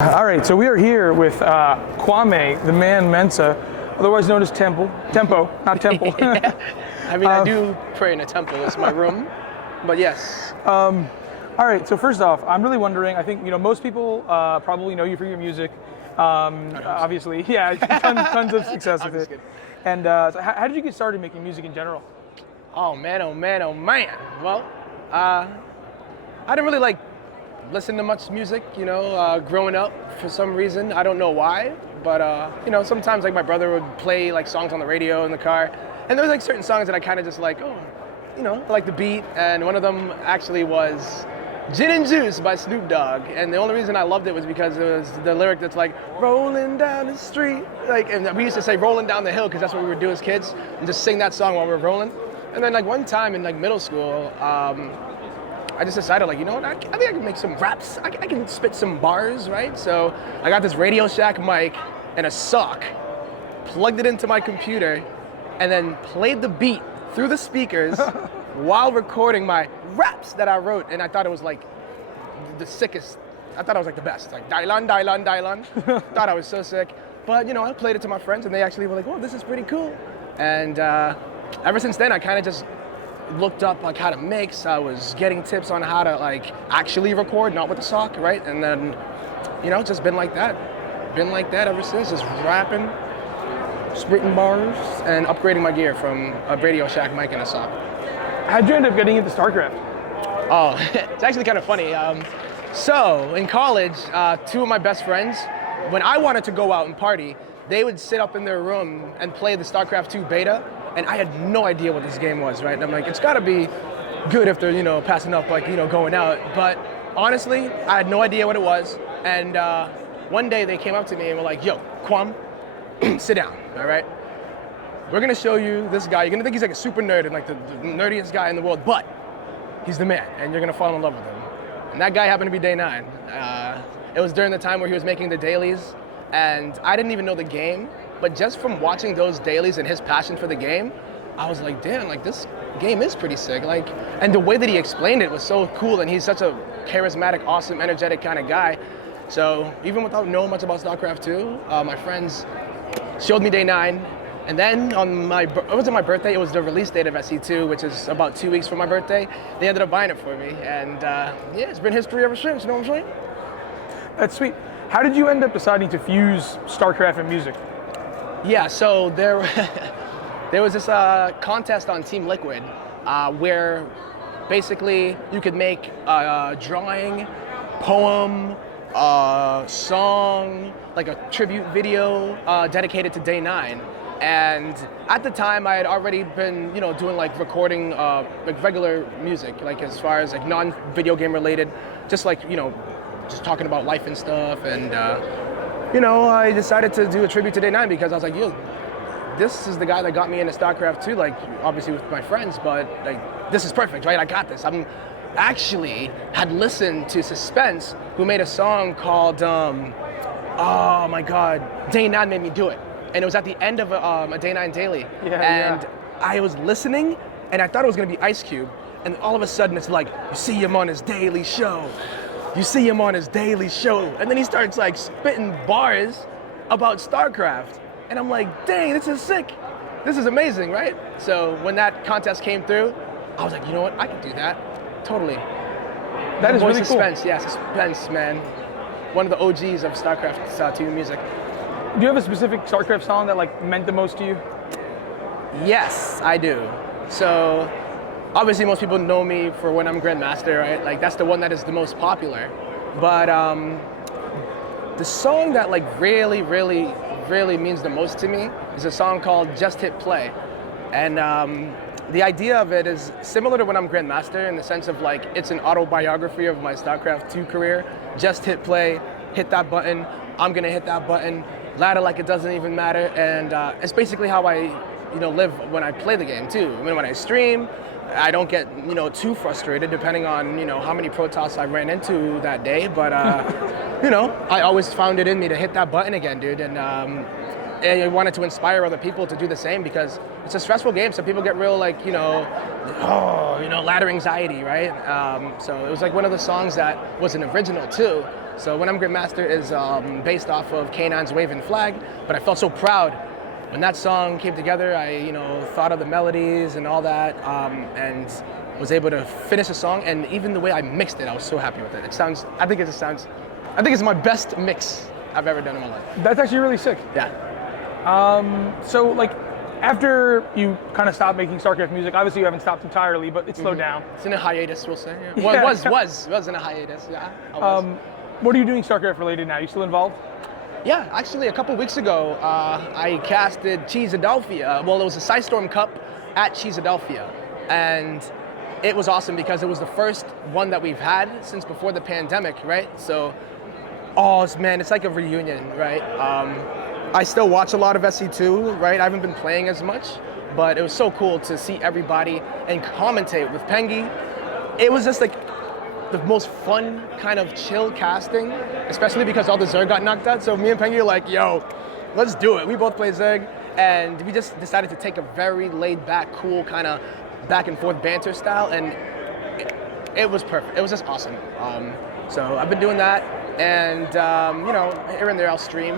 All right, so we are here with Kwame, the man Mensah, otherwise known as Tempo, not Temple. I mean, I do pray in a temple. It's my room, but yes. All right, so first off, I'm really wondering. I think most people probably know you for your music. Obviously, yeah, tons of success with it. Kidding. And so how did you get started making music in general? Oh man, oh man, oh man. Well, I didn't really listen to much music, growing up for some reason. I don't know why, but sometimes my brother would play songs on the radio in the car, and there was certain songs that I kind of just I like the beat, and one of them actually was Gin and Juice by Snoop Dogg, and the only reason I loved it was because it was the lyric that's rolling down the street, and we used to say rolling down the hill because that's what we would do as kids, and just sing that song while we were rolling. And then one time in middle school, I just decided, you know what, I think I can make some raps. I can spit some bars, right? So I got this Radio Shack mic and a sock, plugged it into my computer, and then played the beat through the speakers while recording my raps that I wrote. And I thought it was the sickest. I thought I was the best. Dylan, Dylan, Dylan. Thought I was so sick. But, I played it to my friends and they actually were oh, this is pretty cool. And ever since then, I kind of just looked up how to mix. I was getting tips on how to actually record, not with the sock, right? And then, just been like that. Been like that ever since, just rapping, spitting bars, and upgrading my gear from a Radio Shack mic and a sock. How'd you end up getting into Starcraft? Oh, it's actually kind of funny. So in college, two of my best friends, when I wanted to go out and party, they would sit up in their room and play the Starcraft 2 beta. And I had no idea what this game was, right? And I'm it's gotta be good if they're, passing up, going out. But honestly, I had no idea what it was. And one day they came up to me and were yo, Kwame, sit down, all right? We're gonna show you this guy. You're gonna think he's a super nerd and the nerdiest guy in the world, but he's the man, and you're gonna fall in love with him. And that guy happened to be Day 9. It was during the time where he was making the dailies, and I didn't even know the game. But just from watching those dailies and his passion for the game, I was damn, this game is pretty sick. And the way that he explained it was so cool, and he's such a charismatic, awesome, energetic kind of guy. So even without knowing much about StarCraft 2, my friends showed me Day 9. And then it wasn't my birthday, it was the release date of SE2, which is about 2 weeks from my birthday. They ended up buying it for me. And yeah, it's been history ever since, you know what I'm saying? That's sweet. How did you end up deciding to fuse StarCraft and music? Yeah, so there was this contest on Team Liquid where basically you could make a drawing, poem, song, a tribute video dedicated to Day 9. And at the time, I had already been, doing recording regular music, as far as non-video game related, just just talking about life and stuff. And I decided to do a tribute to Day 9 because I was yo, this is the guy that got me into StarCraft 2, obviously with my friends, but this is perfect, right? I got this. I'm actually had listened to Suspense, who made a song called, oh my God, Day 9 Made Me Do It. And it was at the end of a Day 9 daily. Yeah. I was listening and I thought it was gonna be Ice Cube. And all of a sudden it's you see him on his daily show. You see him on his daily show. And then he starts spitting bars about StarCraft. And I'm dang, this is sick. This is amazing, right? So when that contest came through, I was you know what, I could do that. Totally. That is really Suspense, cool. yeah, Suspense, man. One of the OGs of StarCraft 2 music. Do you have a specific StarCraft song that meant the most to you? Yes, I do. So obviously most people know me for When I'm Grandmaster, right? That's the one that is the most popular. But the song that really, really, really means the most to me is a song called Just Hit Play. And the idea of it is similar to When I'm Grandmaster in the sense of it's an autobiography of my StarCraft 2 career. Just hit play, hit that button, I'm gonna hit that button, ladder it doesn't even matter. And it's basically how I live when I play the game too. I mean, when I stream, I don't get too frustrated depending on how many Protoss I ran into that day. But I always found it in me to hit that button again, dude. And and I wanted to inspire other people to do the same because it's a stressful game. So people get real like, ladder anxiety, right? So it was like one of the songs that was an original too. So When I'm Grandmaster is based off of K9's Waving Flag, but I felt so proud when that song came together. I, thought of the melodies and all that, and was able to finish the song. And even the way I mixed it, I was so happy with it. I think it's my best mix I've ever done in my life. That's actually really sick. Yeah. So like, after you kind of stopped making Starcraft music, obviously you haven't stopped entirely, but it's slowed down. It's in a hiatus, we'll say. Yeah. Well, it was in a hiatus. Yeah. I was. What are you doing Starcraft related now? You still involved? Yeah, actually, a couple weeks ago, I casted Cheeseadelphia. Well, it was a Psystorm Cup at Cheeseadelphia, and it was awesome because it was the first one that we've had since before the pandemic, right? So, it's like a reunion, right? I still watch a lot of SC2, right? I haven't been playing as much, but it was so cool to see everybody and commentate with Pengi. It was just like the most fun kind of chill casting, especially because all the Zerg got knocked out. So me and Pengi are like, yo, let's do it. We both play Zerg, and we just decided to take a very laid back, cool kind of back and forth banter style, and it was perfect. It was just awesome. So I've been doing that, and here and there I'll stream.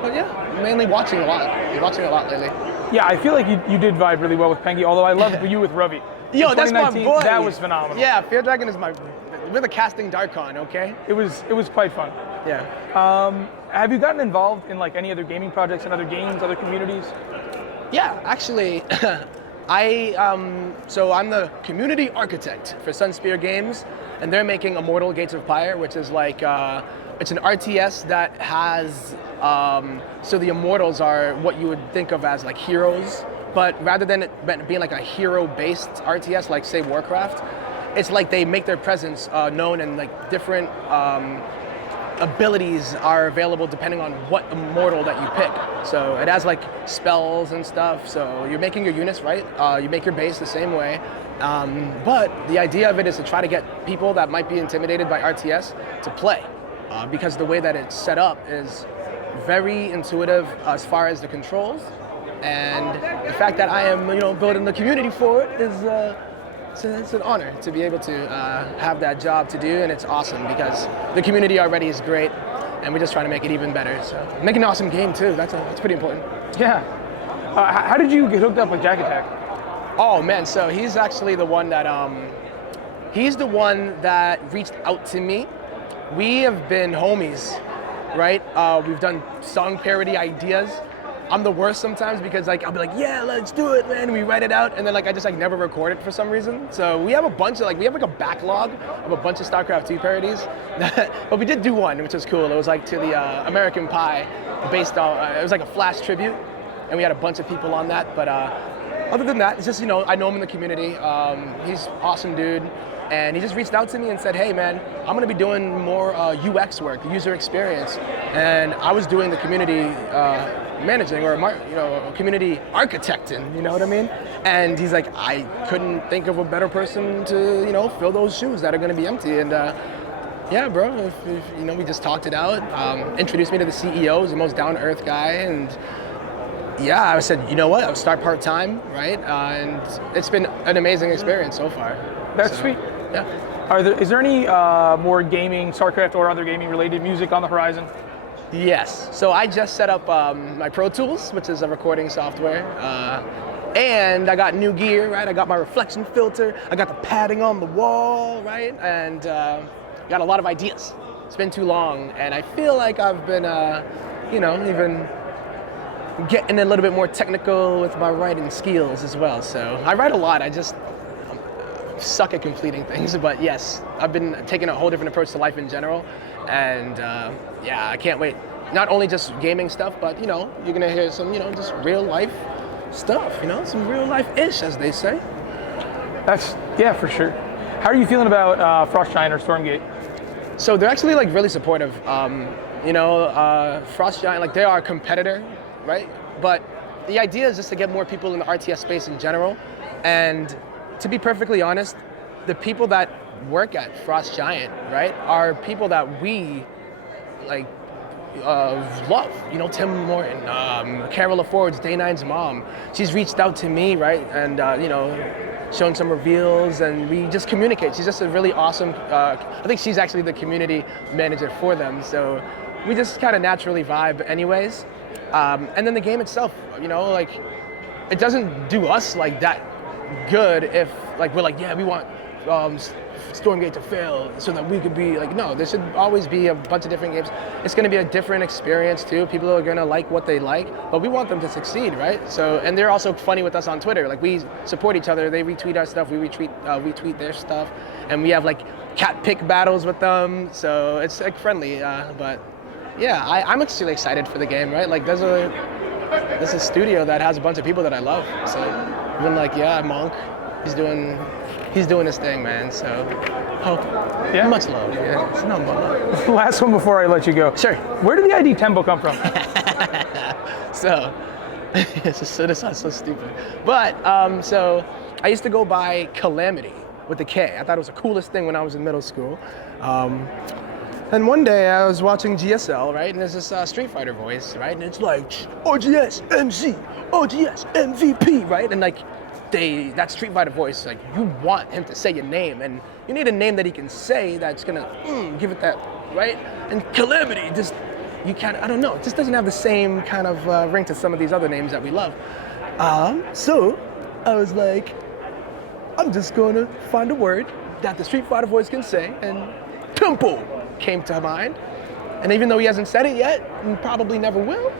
But yeah, mainly watching a lot. Watching a lot lately. Yeah, I feel like you did vibe really well with Pengi, although I loved you with Ravi. Yo, that's my boy. That was phenomenal. Yeah, Fear Dragon is we're the casting Darkon, okay? It was quite fun. Yeah. Have you gotten involved in like any other gaming projects in other games, other communities? Yeah, actually, I'm the community architect for Sunspear Games, and they're making Immortal Gates of Pyre, which is like it's an RTS that has so the Immortals are what you would think of as like heroes. But rather than it being like a hero-based RTS, like say Warcraft, it's like they make their presence known, and like different abilities are available depending on what immortal that you pick. So it has like spells and stuff. So you're making your units, right? You make your base the same way. But the idea of it is to try to get people that might be intimidated by RTS to play, because the way that it's set up is very intuitive as far as the controls. And the fact that I am, building the community for it is, it's an honor to be able to have that job to do, and it's awesome because the community already is great, and we're just trying to make it even better. So make an awesome game too. That's pretty important. Yeah. How did you get hooked up with Jack Attack? Oh man, so he's actually the one that reached out to me. We have been homies, right? We've done song parody ideas. I'm the worst sometimes because I'll be like, yeah, let's do it, man. And we write it out, and then I just never record it for some reason. So we have a bunch of we have a backlog of a bunch of StarCraft 2 parodies. But we did do one, which was cool. It was to the American Pie, based on it was like a Flash tribute, and we had a bunch of people on that. But other than that, it's just I know him in the community. He's an awesome dude. And he just reached out to me and said, hey man, I'm gonna be doing more UX work, user experience. And I was doing the community managing or community architecting, you know what I mean? And he's like, I couldn't think of a better person to, fill those shoes that are gonna be empty. And yeah, bro, if we just talked it out, introduced me to the CEO, he's the most down-to-earth guy. And yeah, I said, you know what, I'll start part-time, right? And it's been an amazing experience so far. That's sweet. Yeah. Is there any more gaming, StarCraft or other gaming related music on the horizon? Yes. So I just set up my Pro Tools, which is a recording software. And I got new gear, right? I got my reflection filter. I got the padding on the wall, right? And got a lot of ideas. It's been too long, and I feel like I've been, even getting a little bit more technical with my writing skills as well. So I write a lot. I just suck at completing things, but yes, I've been taking a whole different approach to life in general, and I can't wait. Not only just gaming stuff, but you're gonna hear some, just real life stuff, some real life-ish, as they say. Yeah, for sure. How are you feeling about Frost Giant or Stormgate? So they're actually really supportive. Frost Giant, they are a competitor, right? But the idea is just to get more people in the RTS space in general, and to be perfectly honest, the people that work at Frost Giant, right, are people that we love. You know, Tim Morton, Carol LaForge, Day 9's mom. She's reached out to me, right, and you know, showing some reveals, and we just communicate. She's just a really awesome. I think she's actually the community manager for them, so we just kind of naturally vibe, anyways. And then the game itself, you know, like it doesn't do us like that good if like we're like, yeah, we want Stormgate to fail so that we could be like, no, there should always be a bunch of different games. It's going to be a different experience too. People are going to like what they like, but we want them to succeed, right? So, and they're also funny with us on Twitter. Like we support each other. They retweet our stuff. We retweet their stuff, and we have like cat pick battles with them. So it's like friendly, but yeah, I'm actually excited for the game, right? Like there's a studio that has a bunch of people that I love. So even like, yeah, Monk, he's doing his thing, man. So, yeah, much love. Yeah, it's not much love. Last one before I let you go. Sure. Where did the ID Tempo come from? So, this sounds so stupid. But so I used to go by Calamity with a K. I thought it was the coolest thing when I was in middle school. And one day I was watching GSL, right? And there's this Street Fighter voice, right? And it's like, OGS MC, OGS MVP, right? And like, that Street Fighter voice, like you want him to say your name, and you need a name that he can say that's gonna give it that, right? And Calamity, just, you can't, I don't know, it just doesn't have the same kind of ring to some of these other names that we love. So I was like, I'm just gonna find a word that the Street Fighter voice can say, and Tempo came to mind. And even though he hasn't said it yet, and probably never will,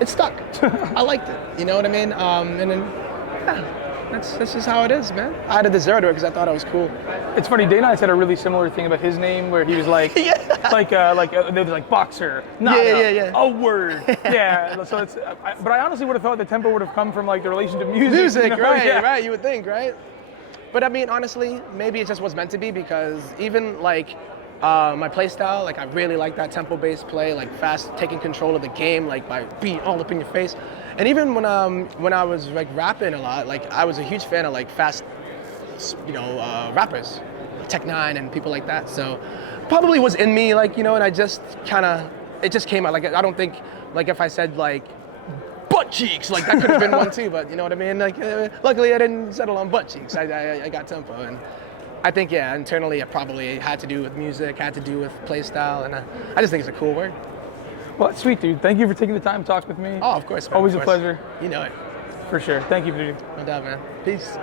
it stuck. I liked it, you know what I mean? And then, yeah. That's just how it is, man. I had to deserve it because I thought it was cool. It's funny, Dana said a really similar thing about his name, where he was like, they was like boxer, not a word. Yeah, so it's, but I honestly would have thought the Tempo would have come from like the relation to music. Music, you know? right, Yeah. right, you would think, right? But I mean, honestly, maybe it just was meant to be, because even like my play style, like I really like that tempo-based play, like fast, taking control of the game, like by being all up in your face. And even when I was like rapping a lot, like I was a huge fan of like fast, you know, rappers, Tech9 and people like that. So probably was in me, like, you know, and I just it just came out. Like I don't think, like if I said like butt cheeks, like that could have been one too, but you know what I mean? Like luckily I didn't settle on butt cheeks. I got Tempo, and I think, yeah, internally it probably had to do with music, had to do with play style, and I just think it's a cool word. Well, that's sweet, dude. Thank you for taking the time to talk with me. Oh, of course, man. Always of a course. pleasure. You know it. For sure. Thank you, dude. No doubt, man. Peace.